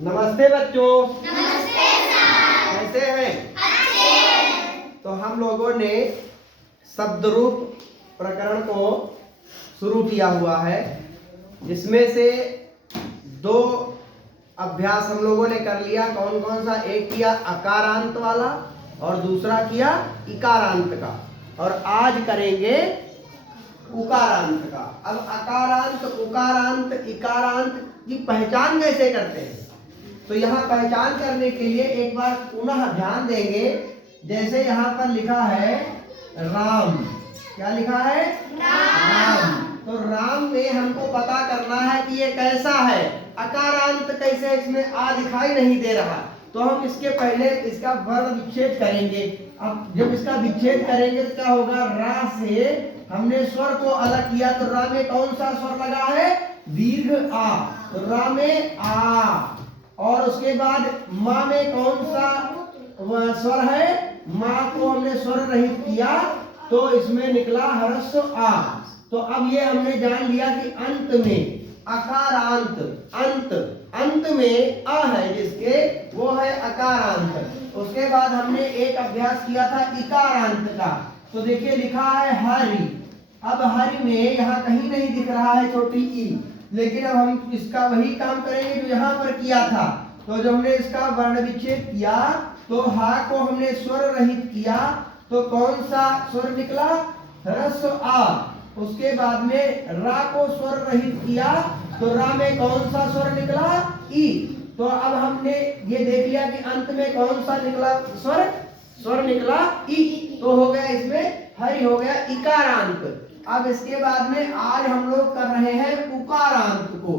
नमस्ते बच्चों। नमस्ते सर। कैसे हैं? अच्छे। तो हम लोगों ने शब्द रूप प्रकरण को शुरू किया हुआ है, जिसमें से दो अभ्यास हम लोगों ने कर लिया। कौन कौन सा? एक किया अकारांत वाला और दूसरा किया इकारांत का, और आज करेंगे उकारांत का। अब अकारांत, उकारांत, इकारांत की पहचान कैसे करते हैं, तो यहाँ पहचान करने के लिए एक बार पुनः ध्यान देंगे। जैसे यहाँ पर लिखा है राम, क्या लिखा है? राम। तो राम में हमको पता करना है कि ये कैसा है, अकारांत कैसे, इसमें आ दिखाई नहीं दे रहा, तो हम इसके पहले इसका वर्ण विच्छेद करेंगे। अब जब इसका विच्छेद करेंगे तो क्या होगा? रा से हमने स्वर को अलग किया, तो रा में कौन सा स्वर लगा है? दीर्घ आ, तो रा में आ। और उसके बाद माँ में कौन सा स्वर है? माँ को हमने स्वर रहित किया, तो इसमें निकला ह्रस्व आ। तो अब ये हमने जान लिया कि अंत में अकारांत, अंत में अ है जिसके, वो है अकारांत। उसके बाद हमने एक अभ्यास किया था इकारांत का, तो देखिए लिखा है हरि। अब हरि में यहाँ कहीं नहीं दिख रहा है छोटी ई, लेकिन अब हम इसका वही काम करेंगे जो यहाँ पर किया था। तो जब हमने इसका वर्ण विच्छेद किया, तो हा को हमने स्वर रहित किया, तो कौन सा स्वर निकला? ह्रस्व आ। उसके बाद में रा को स्वर रहित किया, तो रा में कौन सा स्वर निकला? ई। तो अब हमने ये देख लिया कि अंत में कौन सा निकला स्वर निकला ई। तो हो गया इसमें हरि, हो गया इकारांत। अब इसके बाद में आज हम लोग कर रहे हैं उकारांत को,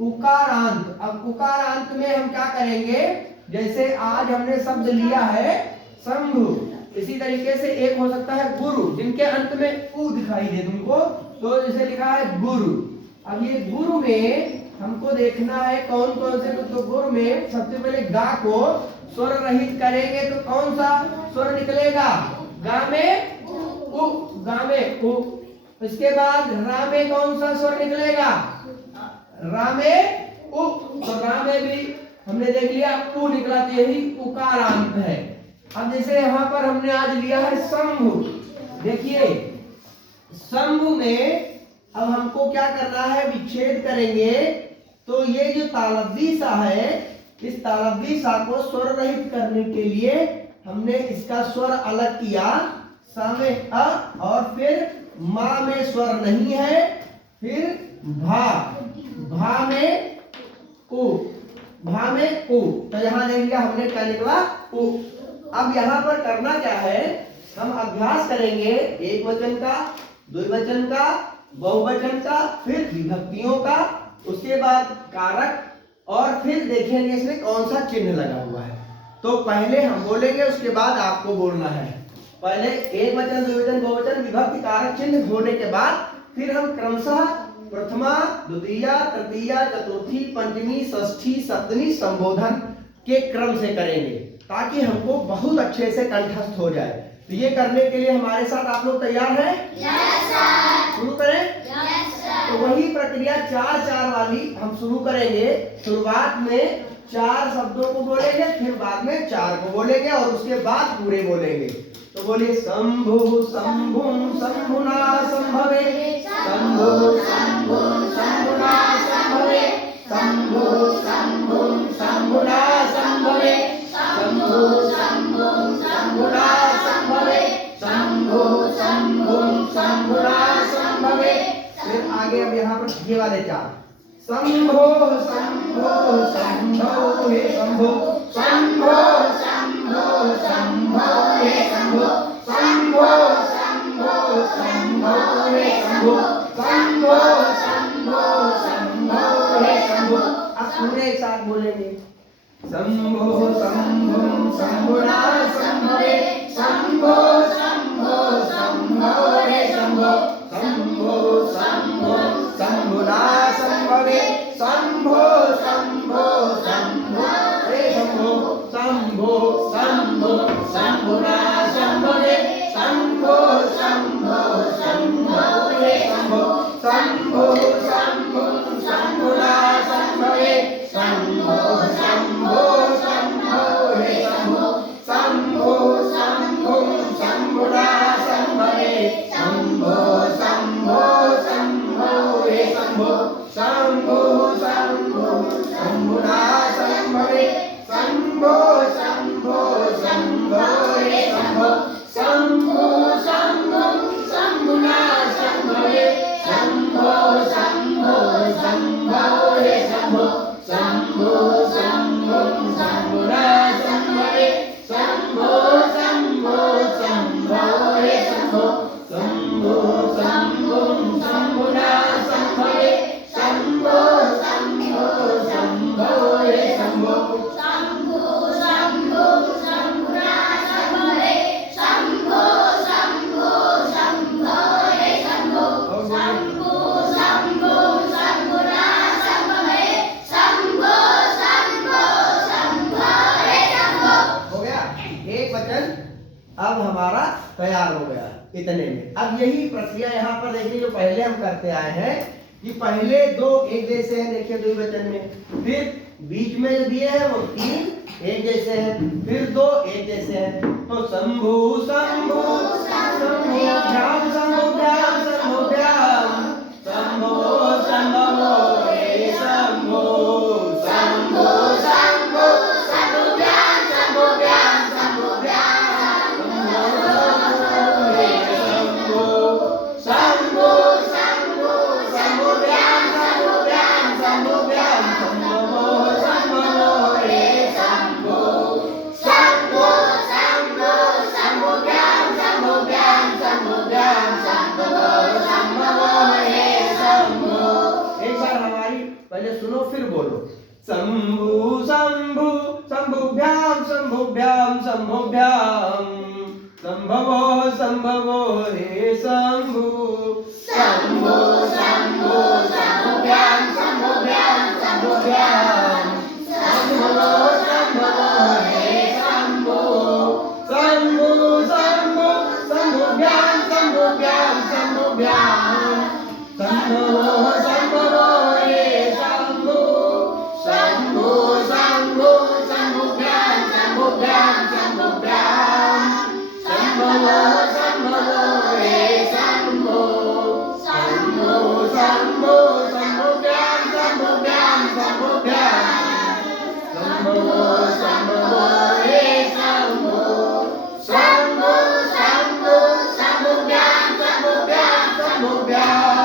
उकारांत। अब उकारांत में हम क्या करेंगे? जैसे आज हमने शब्द लिया है शंभु, इसी तरीके से एक हो सकता है गुरु, जिनके अंत में उ दिखाई दे तुमको, तो जैसे लिखा है गुरु। अब ये गुरु में हमको देखना है कौन कौन से, तो गुरु में सबसे पहले गा को स्वर रहित करेंगे, तो कौन सा स्वर निकलेगा? गा में उ, गा में उ। इसके बाद रा में कौन सा स्वर निकलेगा? रा में उ, तो रा में भी हमने देख लिया उ निकला, तो यही उकारांत है। अब जैसे यहाँ पर हमने आज लिया है शंभु, देखिए शंभु में अब हमको क्या करना है? विच्छेद करेंगे। तो ये जो तालव्य सा है, इस तालव्य सा को स्वर रहित करने के लिए हमने इसका स्वर अलग किया। सा में अ, और फिर माँ में स्वर नहीं है, फिर भा में उ, भा में उ। तो यहाँ देख लिया हमने क्या निकला? उ। अब यहाँ पर करना क्या है? हम अभ्यास करेंगे एक वचन का, द्विवचन का, बहुवचन का, फिर विभक्तियों का, उसके बाद कारक, और फिर देखेंगे इसमें कौन सा चिन्ह लगा हुआ है। तो पहले हम बोलेंगे, उसके बाद आपको बोलना है। पहले एक वचन, द्विवचन, बहुवचन, विभक्ति, कारक, चिन्ह होने के बाद फिर हम क्रमशः प्रथमा, द्वितीया, तृतीया, चतुर्थी, पंचमी, षष्ठी, सप्तमी संबोधन के क्रम से करेंगे, ताकि हमको बहुत अच्छे से कंठस्थ हो जाए। तो ये करने के लिए हमारे साथ आप लोग तैयार हैं? Yes sir. शुरू करें? Yes sir. तो वही प्रक्रिया 4-4 वाली हम शुरू करेंगे। शुरुआत में 4 शब्दों को बोलेंगे, फिर बाद में 4 को बोलेंगे, और उसके बाद पूरे बोलेंगे। तो बोलिए शंभु शंभुं शंभुना संभवे, शंभु शंभुं शंभुना संभवे, शंभु शंभुं शंभुना संभवे, शंभु शंभुं शंभुना संभवे, शंभु शंभुं शंभुना संभवे। फिर आगे अब यहाँ पर ये वाले 4, शंभो शंभो शंभो हे शंभो, शंभो शंभो शंभो हे शंभो, शंभो शंभो शंभो हे शंभो, शंभो शंभो शंभो हे शंभो। अब पूरे एक साथ बोलेंगे शंभो शंभुं शंभुना संभवे, शंभो शंभो शंभो हे शंभो, शंभो शंभुं शंभुना संभवे, शंभो शंभो शंभो हे शंभो, शंभो शंभुं शंभुना संभवे, शंभो शंभो शंभो हे शंभो, शंभो शंभुं शंभुना संभवे, शंभो शंभो शंभुना शंभवे शंभो शंभो शंभो रे शंभो शंभो शंभो शंभुना शंभवे शंभो शंभो शंभो रे शंभो शंभो शंभो शंभुना शंभवे शंभो शंभो शंभो रे शंभो शंभो शंभो शंभुना शंभवे शंभो शंभो शंभो रे शंभो शंभो शंभो शंभुना शंभवे शंभो शंभो शंभो रे शंभो शंभो शंभो शंभुना शंभवे शंभो शंभो शंभो रे शंभो। हो गया एक वचन अब हमारा तैयार हो गया इतने में। अब यही प्रक्रिया यहाँ पर देखिए जो पहले हम करते आए हैं कि पहले दो एक जैसे हैं, देखिए दो वचन में, फिर बीच में जो दिए हैं वो तीन एक जैसे हैं, फिर दो एक जैसे हैं। तो शंभु शंभु शंभुभ्याम शंभुभ्याम शंभुभ्याम शंभो शंभो रे शंभो शंभो शंभो शंभुभ्याम शंभुभ्याम शंभुभ्याम शंभो शंभो शंभुभ्याम शंभुभ्याम शंभुभ्याम शंभो शंभो रे शंभो शंभो शंभो शंभुभ्याम शंभुभ्याम शंभुभ्याम शंभो शंभो रे शंभो। एक बार हमारी पहले सुनो फिर बोलो। शंभु शंभु शंभुभ्याम शंभुभ्याम शंभुभ्याम शंभवो शंभवो रे शंभु शंभो शंभो शंभुभ्याम शंभुभ्याम शंभुभ्याम शंभवो शंभवो रे शंभु शंभु शंभु शंभुभ्याम शंभुभ्याम शंभुभ्याम शंभवो शंभवो रे शंभु शंभु शंभु शंभुभ्याम शंभुभ्याम शंभुभ्याम शंभवो शंभवो रे शंभु शंभु शंभु शंभुभ्याम शंभुभ्याम शंभुभ्याम शंभवो शंभवो रे शंभु शंभु शंभु शंभुभ्याम शंभुभ्याम शंभुभ्याम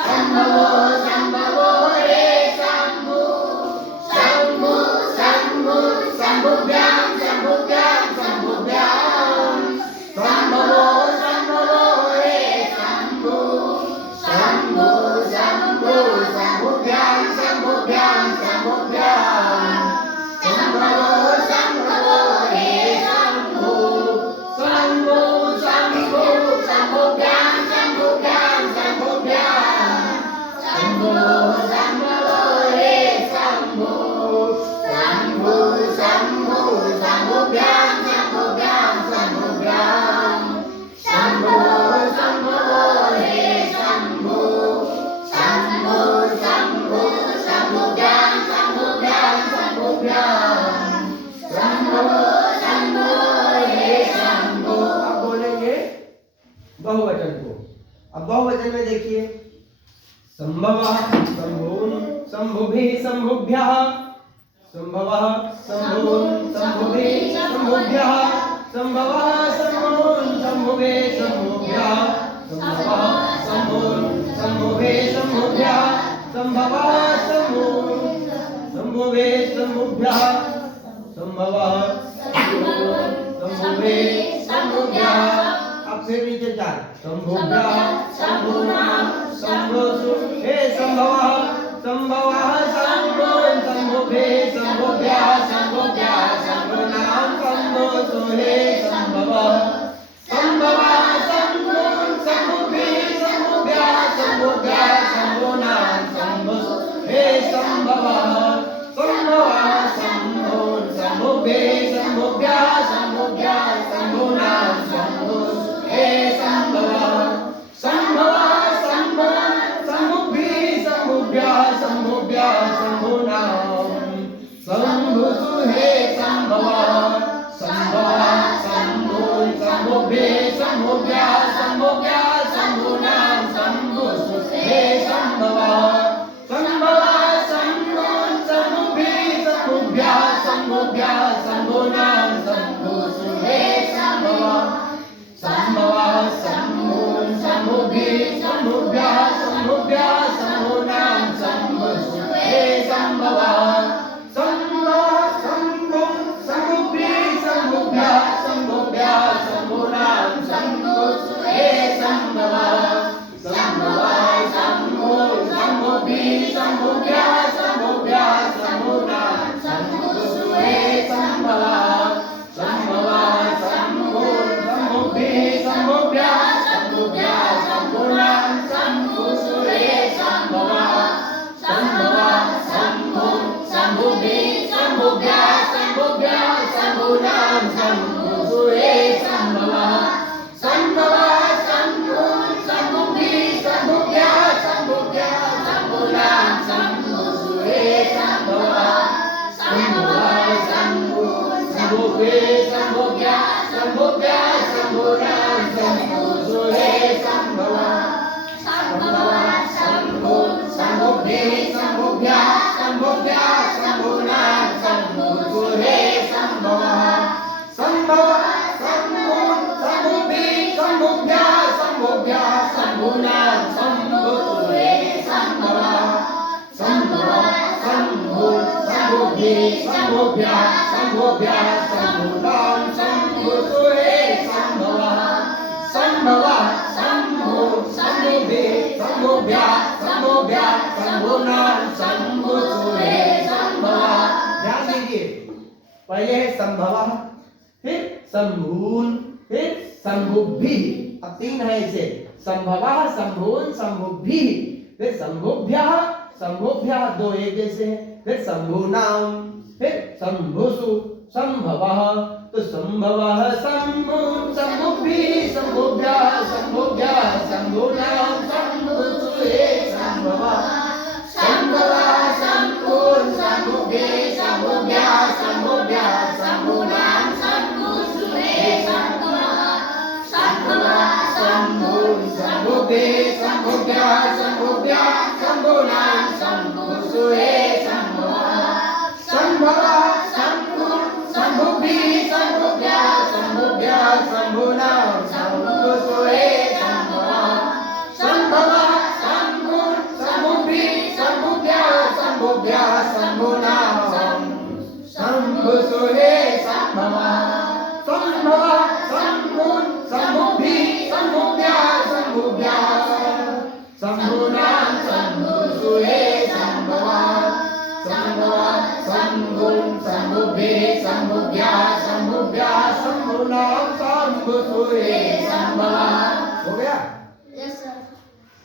शंभवो शंभवो रे शंभु शंभु शंभु शंभुभ्याम शंभुभ्याम शंभुभ्याम शंभवो शंभवो रे शंभु शंभु शंभु शंभुभ्याम शंभुभ्याम शंभुभ्याम शंभवो शंभवो रे शंभु शंभु शंभु शंभुभ्याम शंभुभ्याम शंभुभ्याम शंभवो शंभवो रे शंभु शंभु शंभु शंभुभ्याम शंभुभ्याम शंभुभ्याम शंभवो शंभवो रे शंभु शंभु शंभु शंभुभ्याम शंभुभ्याम शंभुभ्याम शंभवो शंभवो रे शंभु। अब बोलेंगे बहुवचन को। अब बहुवचन में देखिए संभवः संभून् संभुभिः संभुभ्यः संभवः संभून् संभुभिः संभुभ्यः संभवः संभून् संभुभिः संभुभ्यः संभवः संभून् संभुभिः संभुभ्यः संभवः संभून् संभुभिः संभुभ्यः संभवः संभून् संभुभिः संभुभ्यः। अब फिर नीचे चार संभुभ्यः संभूनां संभोषु हे संभवः संभवः संभून् संभुभिः संभुभ्यः संभुभ्यः संभूनां संभोषु हे संभवः संभवः संभून् संभुभिः संभुभ्यः संभुभ्यः संभूनां संभोषु हे संभवः संभवः संभून् संभुभिः संभुभ्यः संभुभ्यः संभूनां संभोषु हे संभवः संभवः संभून् संभुभिः संभुभ्यः संभुभ्यः संभूनां संभोषु हे संभवः संभवः संभून् शम्भुभे शम्भुभ्यः शम्भुभ्यः शम्भूनां शम्भुसुरे शम्भवः शम्भवः शम्भु शम्भुभे शम्भुभ्यः शम्भुभ्यः शम्भूनां शम्भुसुरे शम्भवः। ध्यान दीजिए, पहले है संभवः, फिर शंभून, फिर शंभुभिः। अब तीन है इसे, संभवः शंभून शंभुभिः, फिर शंभुभ्यः शंभुभ्यः, दो एक जैसे हैं, फिर शंभूनां, फिर शंभुसु शंभवः। तो शंभवः शंभु शंभुभिः शंभुभ्यः शंभुभ्यः शंभूनां शंभुसुरे शंभवः शंभवः शंभून शंभुभिः शंभुभ्यः शंभुभ्यः शंभूनां शंभुसुरे शंभवः शंभवः शंभून शंभुभिः शंभुभ्यः शंभुभ्यः शंभूनां शंभुसुरे शंभवः शंभवः शंभून शंभुभिः शंभुभ्यः शंभुभ्यः शंभूनां शंभुसुरे शंभवः शंभवः शंभून शंभुभिः शंभुभ्यः शंभुभ्यः शंभूनां शंभुसुरे शंभवः शंभवः शंभून शंभुभिः शंभुभ्यः शंभुभ्यः शंभूनां शंभुसुरे शंभवः शंभवः शंभून शंभुभिः शंभुभ्यः शंभुभ्यः शंभूनां शंभुसुरे शंभवः। हो गया? Yes sir.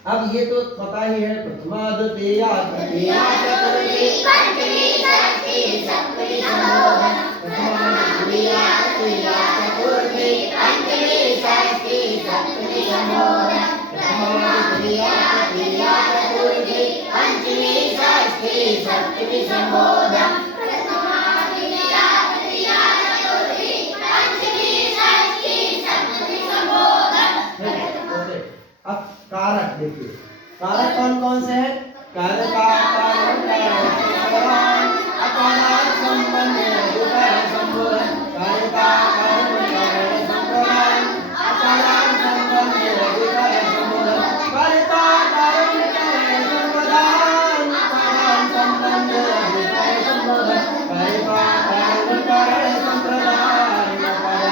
अब ये तो पता ही है, प्रथमा द्वितीया तृतीया चतुर्थी पंचमी षष्ठी सप्तमी नवोदय प्रथमा द्वितीया तृतीया चतुर्थी पंचमी षष्ठी सप्तमी नवोदय प्रथमा द्वितीया तृतीया चतुर्थी पंचमी षष्ठी सप्तमी नवोदय प्रथमा द्वितीया तृतीया चतुर्थी पंचमी षष्ठी सप्तमी नवोदय। अब कारक देखिए, कारक कौन कौन से हैं? कारका कारण कारण अकारण संबंध विकार संबोधन कारका कारण कारण संबोधन अकारण संबंध विकार संबोधन कारका कारण कारण संबोधन अकारण संबंध विकार संबोधन कारका कारण कारण संप्रदान अकारण संबंध विकार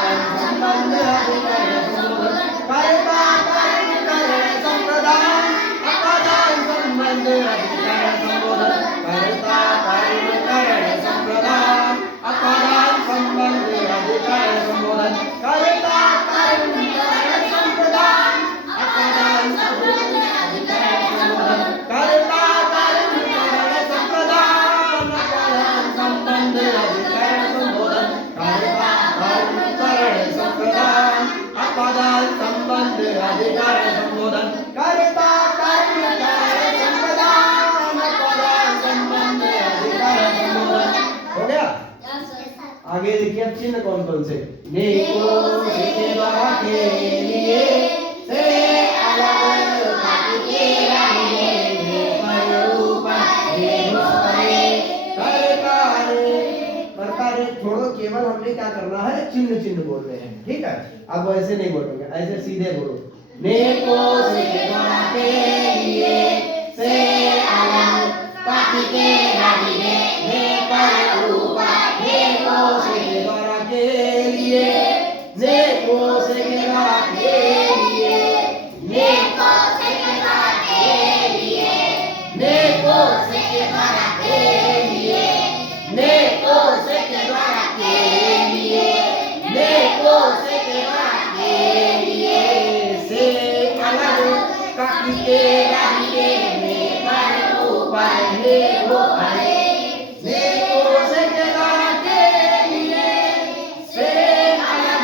संबोधन कारका आगे देखिए अब चिन्ह कौन कौन से? नेको से द्वारा के लिए से अलग के रहिए पर ऊपर करता रे छोड़ो, केवल हमने क्या करना है, चिन्ह चिन्ह बोल रहे हैं, ठीक है? अब वैसे नहीं बोलोगे, ऐसे सीधे बोलो। नेको से द्वारा के लिए से अलग के रहिए पर ऊपर नेको से द्वारा के लिए नेको से द्वारा के लिए नेको से द्वारा के लिए नेको से द्वारा के लिए नेको से द्वारा के लिए नेको से द्वारा के लिए से अलग के रहिए में पर ऊपर हे वो अरे नेको से द्वारा के लिए से अलग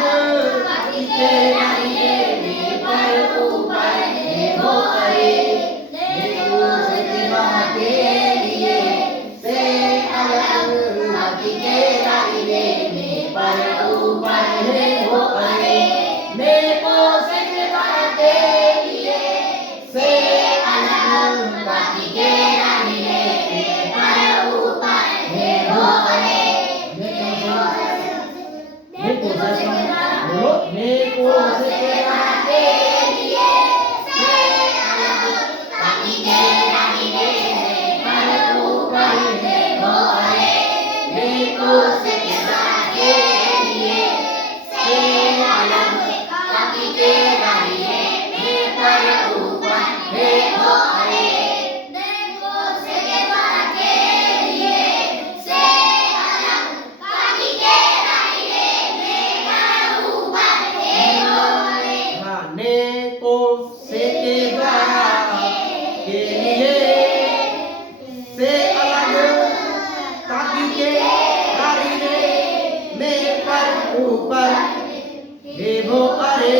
हे भो अरे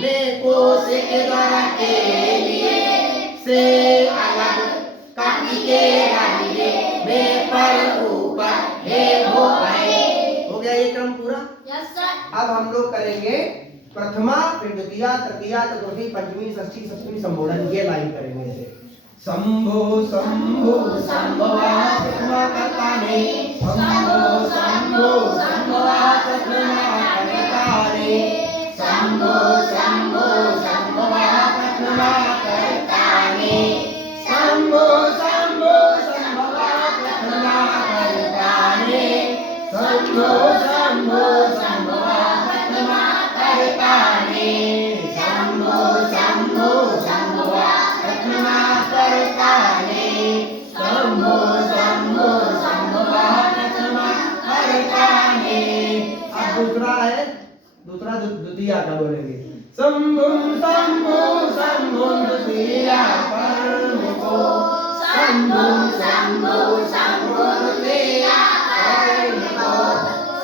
नेको से के द्वारा के लिए से अलग काटी के रानी रे मैं पर ऊपर हे भो अरे। हो गया ये क्रम पूरा। Yes sir. अब हम लोग करेंगे प्रथमा फिर द्वितीया तृतीया चतुर्थी पंचमी षष्ठी सप्तमी संबोधन ये लाइन करेंगे इसे। शंभो शंभो शंभवा प्रथमा कर्ताने शंभो शंभो शंभवा प्रथमा कर्ताने शंभो शंभो शंभवा प्रथमा कर्ताने शंभो शंभो शंभवा प्रथमा कर्ताने शंभो शंभो शंभवा प्रथमा कर्ताने शंभो शंभो शंभवा प्रथमा कर्ताने शंभो शंभो शंभवा प्रथमा कर्ताने। अब दूसरा है दूसरा द्वितीया का बोलेंगे। शंभुं शंभो शंभुं द्वितीया परमुखो शंभुं शंभो शंभो द्वितीया परमुखो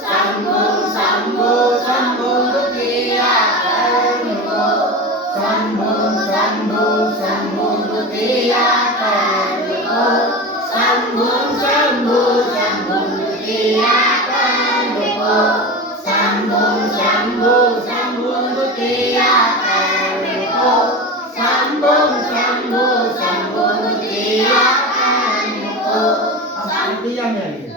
शंभुं शंभो शंभो द्वितीया परमुखो शंभुं शंभो शंभो द्वितीया परमुखो शंभुं शंभो शंभो द्वितीया परमुखो शंभुं शंभो शंभो द्वितीया परमुखो शंभुं शंभो शंभो द्वितीया परमुखो। अब तृतीया में आइए।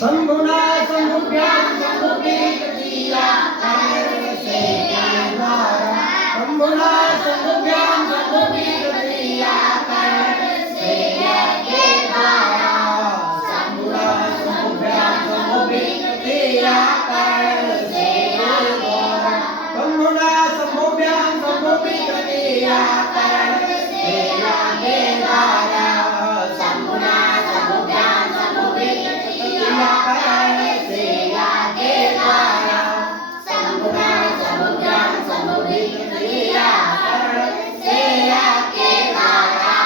शंभुना शंभुभ्यां शंभुभि तृतीया से के द्वारा शंभुना शंभुभ्यां शंभुभि तृतीया से के द्वारा शंभुना शंभुभ्यां शंभुभि तृतीया से के द्वारा शंभुना शंभुभ्यां शंभुभि तृतीया से के द्वारा शंभुना शंभुभ्यां शंभुभि तृतीया से के द्वारा शंभुना शंभुभ्यां शंभुभि तृतीया से के द्वारा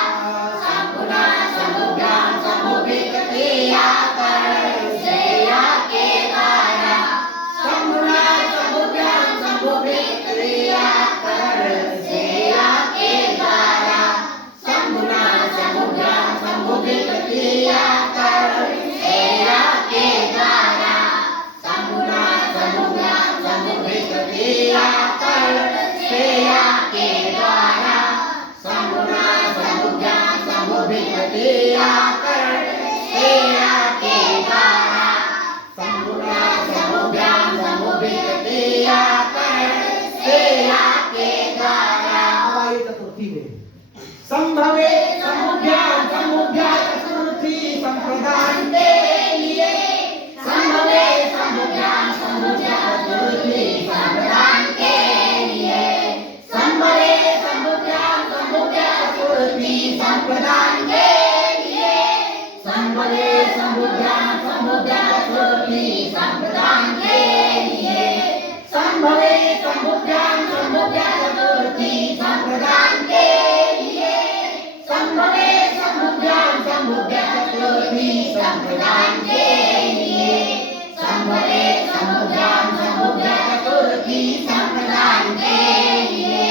शंभुना शंभुभ्यां शंभुभि तृतीया से के द्वारा शंभुना शंभुभ्यां शंभुभि तृतीया से के द्वारा शंभुना शंभुभ्यां शंभुभि तृतीया से के द्वारा शंभुना शंभुभ्यां शंभुभि तृतीया से के द्वारा शंभुना शंभुभ्यां शंभुभि तृतीया से के द्वारा शंभुना शंभुभ्यां शंभुभि तृतीया से के द्वारा। अब आइए चतुर्थी में। संभवे शंभुभ्यां शंभुभ्यां चतुर्थी संप्रदान के लिए संभवे शंभुभ्यां शंभुभ्यां चतुर्थी संप्रदान के लिए संभवे शंभुभ्यां शंभुभ्यां चतुर्थी संप्रदान के लिए संभवे शंभुभ्यां शंभुभ्यां चतुर्थी संप्रदान के लिए संभवे शंभुभ्यां शंभुभ्यां चतुर्थी संप्रदान के लिए संभवे शंभुभ्यां शंभुभ्यां चतुर्थी संप्रदान के लिए संभवे शंभुभ्यां शंभुभ्यां चतुर्थी संप्रदान के लिए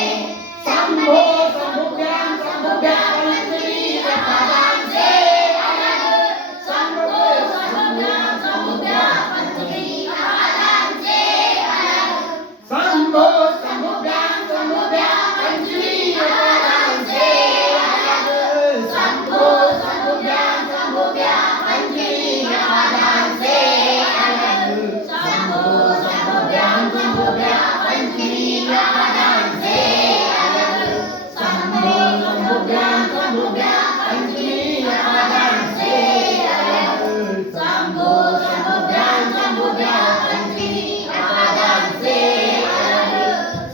शंभो शंभुभ्यां शंभुभ्यां पंचमी प्रदान से अलग शंभो शंभुभ्यां शंभुभ्यां पंचमी प्रदान से अलग शंभो शंभुभ्यां शंभुभ्यां पंचमी प्रदान से अलग शंभो शंभुभ्यां शंभुभ्यां पंचमी प्रदान से अलग शंभो शंभुभ्यां शंभुभ्यां पंचमी प्रदान से अलग शंभो शंभुभ्यां शंभुभ्यां पंचमी प्रदान से अलग शंभो शंभुभ्यां शंभुभ्यां पंचमी प्रदान से अलग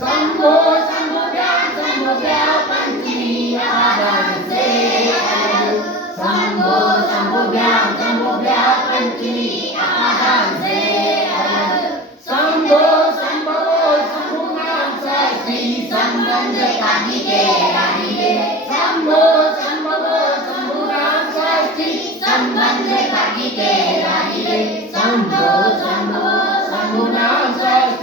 शंभो शंभुभ्यां शंभुभ्यां पंचमी प्रदान से अलग शंभो शंभुभ्यां शंभुभ्यां पंचमी प्रदान से अलग शंभो शंभो शंभुनां षष्ठी संबंध काटी के रानी रे शंभो शंभो शंभुनां षष्ठी संबंध काटी के रानी रे शंभो शंभो शंभुनां षष्ठी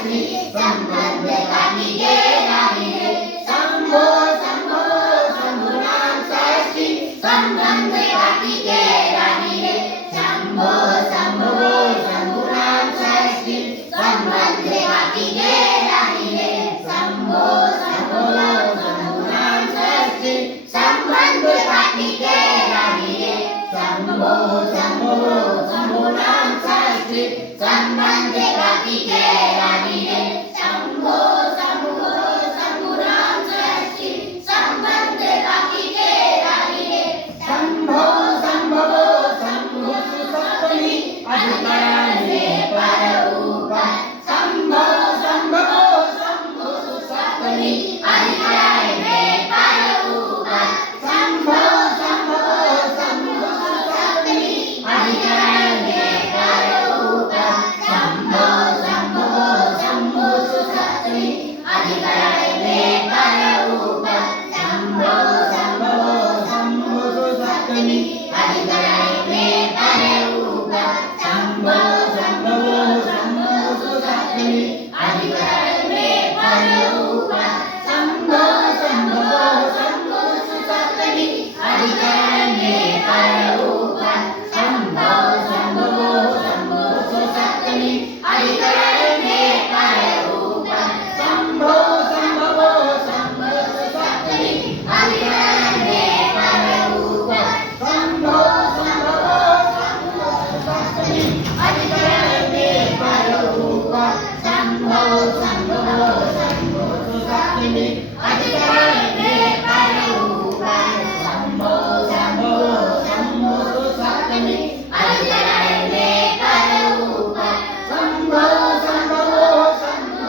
षष्ठी संबंध काटिके राहिरे शंभो शंभो शंभुनाम षष्ठी संबंध काटिके राहिरे शंभो शंभो शंभुनाम षष्ठी संबंध काटिके राहिरे शंभो शंभो शंभुनाम षष्ठी संबंध काटिके राहिरे शंभो शंभो शंभुनाम षष्ठी संबंध काटिके राहिरे शंभो शंभो शंभुनाम षष्ठी संबंध काटिके राहिरे शंभो शंभो शंभु सप्तमी अधिकरणे पररूपा शंभो शंभो शंभु सप्तमी अधिकरणे पररूपा शंभो शंभो शंभु सप्तमी अधिकरणे पररूपा शंभो शंभो शंभु सप्तमी अधिकरणे पररूपा शंभो शंभो शंभु सप्तमी अधिकरणे पररूपा शंभो शंभो शंभु सप्तमी अधिकरणे पररूपा शंभो शंभो शंभु सप्तमी अधिकरणे पररूपा शंभो शंभो शंभु सप्तमी अधिकरणे पररूपा शंभो शंभो शंभु सप्तमी अधिकरणे पररूपा शंभो शंभो शंभु सप्तमी अधिकरणे पररूपा शंभो शंभो शंभु सप्तमी अधिकरणे पररूपा शंभो शंभो शंभु सप्तमी अधिकरणे पररूपा शंभो शंभो शंभु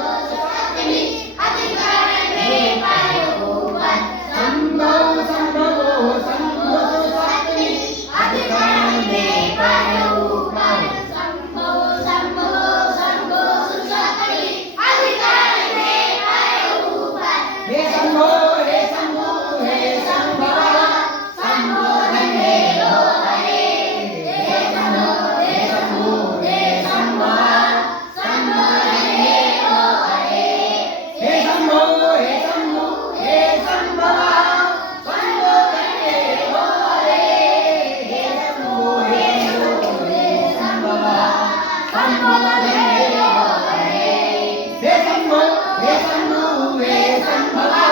सप्तमी अधिकरणे पररूपा शंभो शंभो शंभु सप्तमी अधिकरणे पररूपा शंभो शंभो शंभु सप्तमी अधिकरणे पररूपा हे शंभो हे शंभो हे शंभवा संबोधन हे लो हरे हे शंभो हे शंभो हे शंभवा संबोधन हे लो हरे हे शंभो हे शंभो हे शंभवा संबोधन हे लो हरे हे शंभो हे शंभो हे शंभवा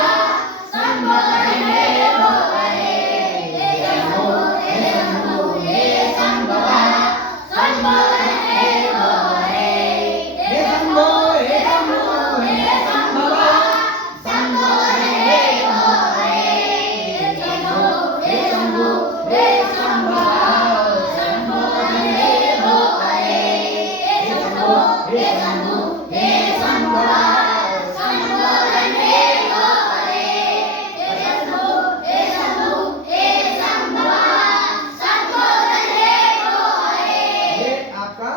संबोधन हे लो हरे हे शंभो हे शंभो हे शंभवा संबोधन हे लो हरे हे शंभो हे शंभो हे शंभवा संबोधन हे लो हरे हे शंभो हे शंभो हे शंभवा संबोधन हे लो हरे हे शंभो हे शंभो हे शंभवा संबोधन हे लो हरे हे शंभो हे शंभो हे शंभवा संबोधन हे लो हरे हे शंभो हे शंभो हे शंभवा संबोधन हे लो हरे। ये आपका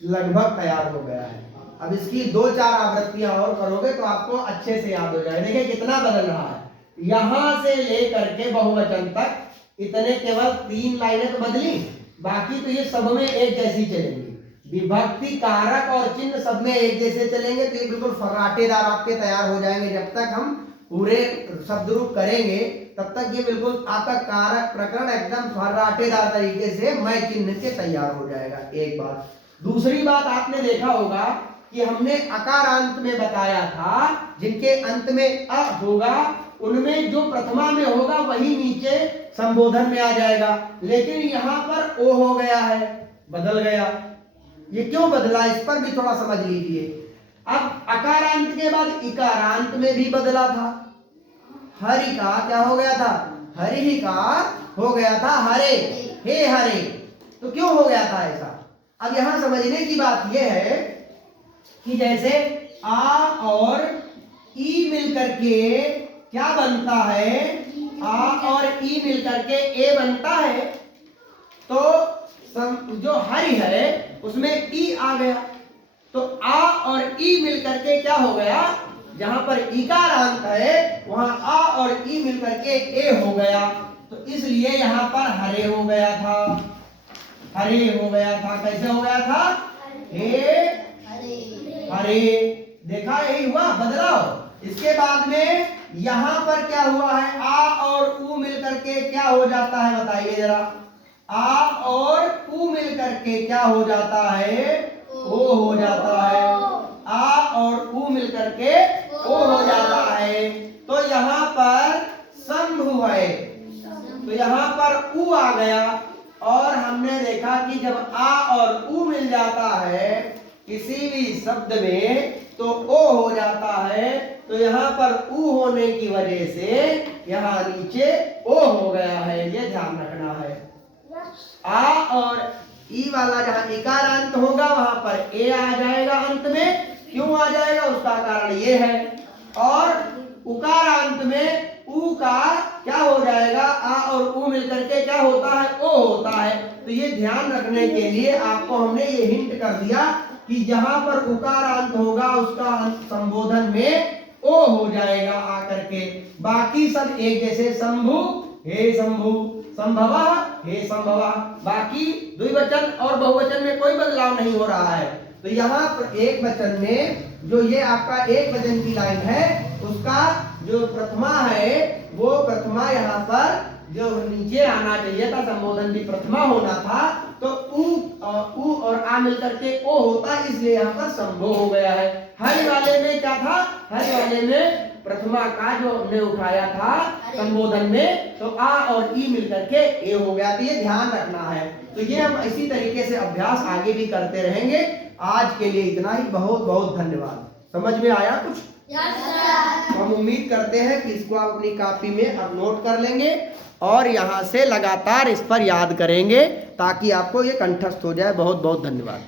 लगभग तैयार हो गया है। अब इसकी 2-4 आवृत्तियां और करोगे तो आपको अच्छे से याद हो जाएगा। देखिए कितना बदल रहा है, यहां से लेकर के बहुवचन तक इतने केवल 3 लाइनें तो बदली, बाकी तो ये सब में एक जैसी चलेंगी। विभक्ति कारक और चिन्ह सब में एक जैसे चलेंगे, तो ये बिल्कुल फर्राटेदार आपके तैयार हो जाएंगे। जब तक हम पूरे शब्द रूप करेंगे तब तक ये बिल्कुल आपका कारक प्रकरण एकदम फर्राटेदार तरीके से मैं चिन्ह के तैयार हो जाएगा। एक बात। दूसरी बात आपने देखा होगा कि हमने अकारांत में बताया था, जिनके अंत में अ होगा उनमें जो प्रथमा में होगा वही नीचे संबोधन में आ जाएगा, लेकिन यहाँ पर ओ हो गया है, बदल गया। ये क्यों बदला, इस पर भी थोड़ा समझ लीजिए। अब अकारांत के बाद इकारांत में भी बदला था। हरि का क्या हो गया था, हरि का हो गया था हरे, हे हरे। तो क्यों हो गया था ऐसा? अब यहां समझने की बात यह है कि जैसे आ और ई मिलकर के क्या बनता है, आ और ई मिलकर के ए बनता है, तो जो हरि है उसमें ई आ गया, तो आ और ई मिलकर के क्या हो गया, जहां पर इकारांत है वहां आ और ई मिलकर के ए हो गया, तो इसलिए यहां पर हरे हो गया था, हरे हो गया था। कैसे हो गया था? हे हरे। देखा, यही हुआ बदलाव। इसके बाद में यहां पर क्या हुआ है, आ और उ मिलकर के क्या हो जाता है, बताइए जरा। आ और उ मिलकर के क्या हो जाता है, ओ हो जाता है। आ और उ मिलकर के ओ हो जाता है। तो यहाँ पर शंभु है, तो यहाँ पर उ आ गया। और हमने देखा कि जब आ और उ मिल जाता है किसी भी शब्द में तो ओ हो जाता है। तो यहाँ पर उ होने की वजह से यहाँ नीचे ओ हो गया है, ये ध्यान रखना है। आ और ई वाला जहाँ इकारांत होगा वहां पर ए आ जाएगा अंत में। क्यों आ जाएगा, उसका कारण ये है। और उकारांत में उ का क्या हो जाएगा, आ और उ मिलकर के क्या होता है, ओ होता है। तो ये ध्यान रखने के लिए आपको हमने ये हिंट कर दिया कि जहां पर उकारांत होगा उसका संबोधन में ओ हो जाएगा आकर के। बाकी सब एक जैसे, शंभु हे शंभु, संभवा हे संभवा। बाकी द्विवचन और बहुवचन में कोई बदलाव नहीं हो रहा है। तो यहाँ पर एक वचन में जो ये आपका एक वचन की लाइन है उसका जो प्रथमा है वो प्रथमा यहाँ पर जो नीचे आना चाहिए था, संबोधन भी प्रथमा होना था। तो उ और आ मिलकर के ओ होता, इसलिए यहाँ पर संभव हो गया है। हरि वाले में क्या था, हरि वाले में प्रथमा का जो हमने उठाया था संबोधन में, तो आ और ई मिलकर के ए हो गया। तो ये ध्यान रखना है। तो ये हम इसी तरीके से अभ्यास आगे भी करते रहेंगे। आज के लिए इतना ही, बहुत बहुत धन्यवाद। समझ में आया कुछ? तो हम उम्मीद करते हैं कि इसको आप अपनी कॉपी में अब नोट कर लेंगे और यहाँ से लगातार इस पर याद करेंगे ताकि आपको ये कंठस्थ हो जाए। बहुत बहुत धन्यवाद।